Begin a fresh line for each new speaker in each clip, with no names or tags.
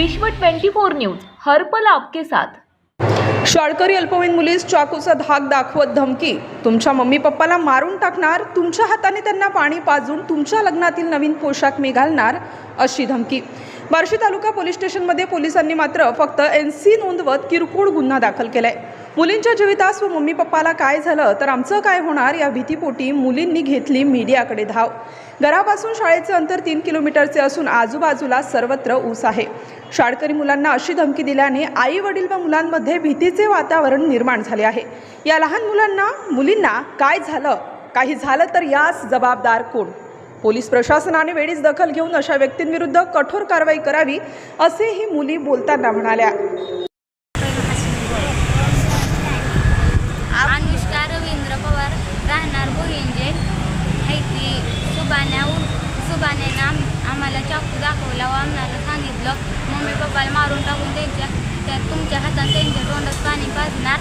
विश्व 24 न्यूज हरपल आपके साथ.
शाळकरी अल्पवयीन मुलीस चाकूचा धाक दाखवत धमकी. तुमच्या मम्मी पप्पाला मारून टाकणार तुमच्या हाताने त्यांना पाणी पाजून तुमच्या लग्नातील नवीन पोशाख मी घालणार अशी धमकी. बार्शी तालुका पोलीस स्टेशनमध्ये पोलिसांनी मात्र फक्त एन सी नोंदवत किरकोळ गुन्हा दाखल केलाय. मुलींच्या जीवितास व मम्मी पप्पाला काय झालं तर आमचं काय होणार या भीतीपोटी मुलींनी घेतली मीडियाकडे धाव. घरापासून शाळेचं अंतर तीन किलोमीटरचे असून आजूबाजूला सर्वत्र ऊस आहे. शाळकरी मुलांना अशी धमकी दिल्याने आई वडील व मुलांमध्ये भीतीचे वातावरण निर्माण झाले आहे. या लहान मुलांना मुलींना काय झालं? काही झालं तर यास जबाबदार कोण? पोलीस प्रशासनाने वेळीच दखल घेऊन अशा व्यक्तींविरुद्ध कठोर कारवाई करावी असेही मुली बोलताना म्हणाल्या
अनुष्का रवींद्र पवार राहणार बोहिंजे हायती सुबान्या सुबानेनं आम आम्हाला चाकू दाखवला व आम्हाला सांगितलं मम्मी पप्पाला मारून टाकून त्यांच्या त्या तुमच्या हातात त्यांच्या तोंडात पाणी पाजणार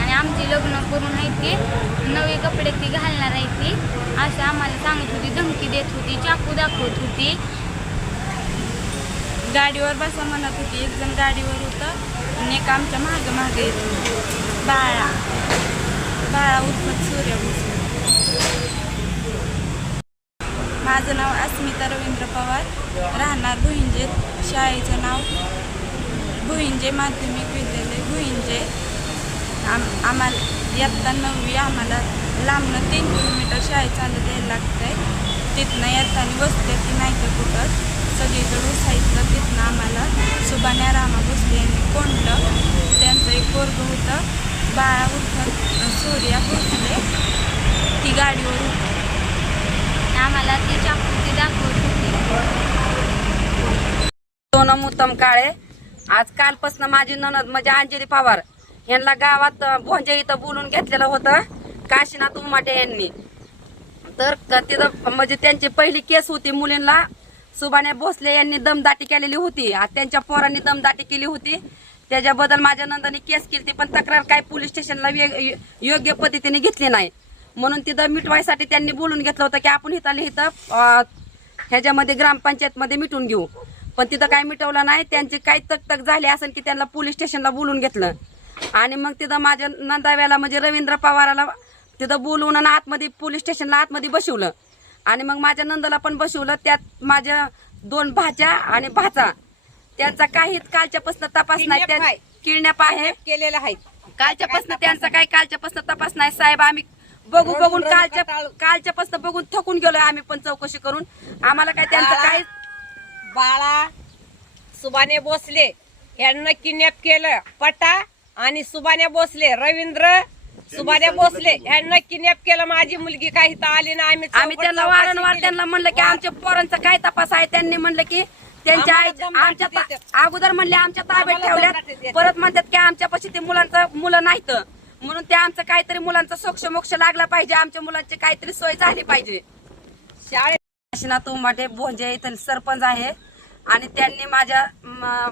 आणि आमची लग्न करून आहे ती नवे कपडे ती घालणार आहे ती. असं आम्हाला सांगत होती धमकी देत होती चाकू दाखवत होती. गाडीवर बसा म्हणत होती. एक जण गाडीवर होतं आणि एक आमच्या मागं मागे येत होती. बाळा. बाळा उत्पत सूर्य भोसले माझं नाव अस्मिता रवींद्र पवार. राहणार भुईंजे शाळेचं नाव भुईंजे माध्यमिक विद्यालय भुईंजे. आम आम्हाला इयत्ता नववी आम्हाला लांबणं तीन किलोमीटर शाळेत चालत यायला लागतं आहे तिथनं येताना बसले की नाही तर कुठं? सगळीकडे उसायचं तिथनं आम्हाला सुबान्या रामा भोसले यांनी कोंडलं. त्यांचं एक पोरग होतं बाळा उठत सूर्या भोसले. ती गाडीवर आम्हाला ती चाकूची दाखवत होती.
सोनम उत्तम काळे आज कालपासून माझी ननद म्हणजे अंजली पवार यांना गावात भोंजे इथं बोलून घेतलेलं होतं काशीनाथ उमाटे यांनी. तर तिथं म्हणजे त्यांची पहिली केस होती मुलींना सुभाने भोसले यांनी दमदाटी केलेली होती. आज त्यांच्या पोरांनी दमदाटी केली होती. त्याच्याबद्दल माझ्या नंदाने केस केली पण तक्रार काय पोलीस स्टेशनला वेग- योग्य पद्धतीने घेतली नाही. म्हणून तिथं मिटवायसाठी त्यांनी बोलून घेतलं होतं की आपण इथं इथं अं, ह्याच्यामध्ये ग्रामपंचायतमध्ये मिटून घेऊ. पण तिथं काय मिटवलं नाही त्यांची काही तक झाली असेल की त्यांना पोलीस स्टेशनला बोलून घेतलं. आणि मग तिथं माझ्या नंदाव्याला म्हणजे रवींद्र पवाराला तिथं बोलवून आणि आतमध्ये पोलीस स्टेशनला आतमध्ये बसवलं. आणि मग माझ्या नंदाला पण बसवलं त्यात माझ्या दोन भाच्या आणि भाचा. त्यांचा काहीच कालच्यापासून तपास नाही.
किडनॅप आहे. केलेलं आहे.
कालच्यापासून त्यांचा काही कालच्यापासून तपास नाही. साहेब आम्ही बघू बघून कालच्या
कंटाळलो.
कालच्यापासून बघून थकून गेलोय आम्ही पण चौकशी करून. आम्हाला काय त्यांचं
बाळा.
काही
बाळा सुबाने भोसले. यांना किडनॅप केलं. पटा आणि सुबाने भोसले. रवींद्र सुबाने भोसले. यांना किडनॅप केलं. माझी मुलगी काही इथं आली ना आम्ही
आम्ही त्यांना वारंवार. त्यांना म्हणलं की आमच्या पोरांचा काय तपास आहे? त्यांनी म्हणलं की त्यांच्या
आम्हाला दमदाटी
आमच्या ता-
देतात.
अगोदर म्हणले आमच्या ताब्यात
दमदाटी
ठेवल्यात.
देतात.
परत म्हणतात की आमच्यापाशी ते मुलांचं मुलं नाहीत. म्हणून ते आमचं काहीतरी मुलांचा सोक्ष मोक्ष लागला पाहिजे. आमच्या मुलांची काहीतरी सोय झाली पाहिजे.
शाळेत
काशीनाथ उमाटे भोंजे इथं सरपंच आहे. आणि त्यांनी माझ्या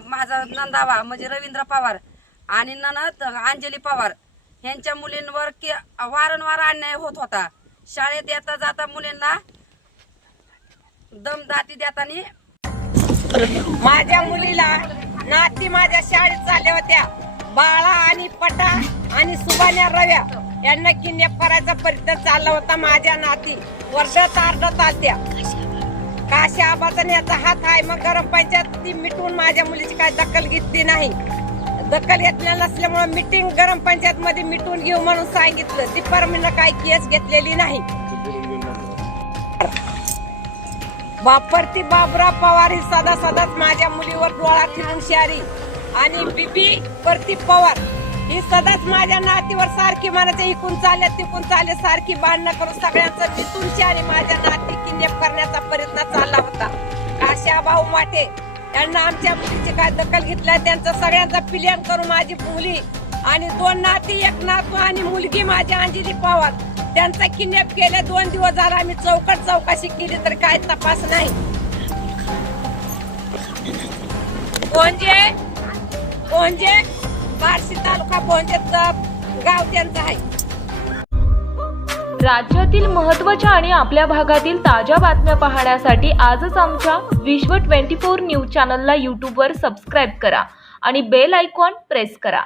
माझा नंदावा म्हणजे रवींद्र पवार आणि ननद अंजली पवार यांच्या मुलींवर की वारंवार अन्याय होत होता. शाळेत येता जाता मुलींना दमदाटी देताना
माझ्या मुलीला नाती माझ्या शाळेत चालल्या होत्या. बाळा आणि पटा आणि सुभान्या रव्या यांना किडनॅप करायचा प्रयत्न चालला होता माझ्या नाती. वर्षात आरडत आलत्या काशी आबाचा याचा हात आहे मग गरम पंचायत ती मिटवून माझ्या मुलीची काय दखल घेतली नाही. दखल घेतल्या नसल्यामुळे मिटिंग गरम पंचायत मध्ये मिटवून घेऊ म्हणून सांगितलं. ती परमिनं काही केस घेतलेली नाही. वापरती बाबरा पवार ही सदा सदाच माझ्या मुलीवर डोळा ठेवून शारी आणि बीबी परती पवार ही सदाच माझ्या नातीवर सारखी म्हणायचे इकून चालले तिकून चालले सारखी भांडणं करून सगळ्यांचं जिथून आणि माझ्या नाती किन्नेप करण्याचा प्रयत्न चालला होता. आशा भाऊ माटे यांना आमच्या मुलीची काय दखल घेतल्या त्यांचा सगळ्यांचा पिलियन करून माझी मुली आणि दोन नाती एक नातू आणि मुलगी माझी अंजली पवार. त्यांचा किडनॅप केले दोन दिवस झाला आम्ही चौकट चौकशी केली तर काय तपास नाही. म्हणजे पोंजे बार्शी तालुका पोंजेचं गाव त्यांचा आहे.
राज्यातील महत्त्वाच्या आणि आपल्या भागातील ताज्या बातम्या पाहण्यासाठी आजच आमच्या विश्व ट्वेंटी फोर न्यूज चॅनलला यूट्यूबवर सबस्क्राईब करा आणि बेल आयकॉन प्रेस करा.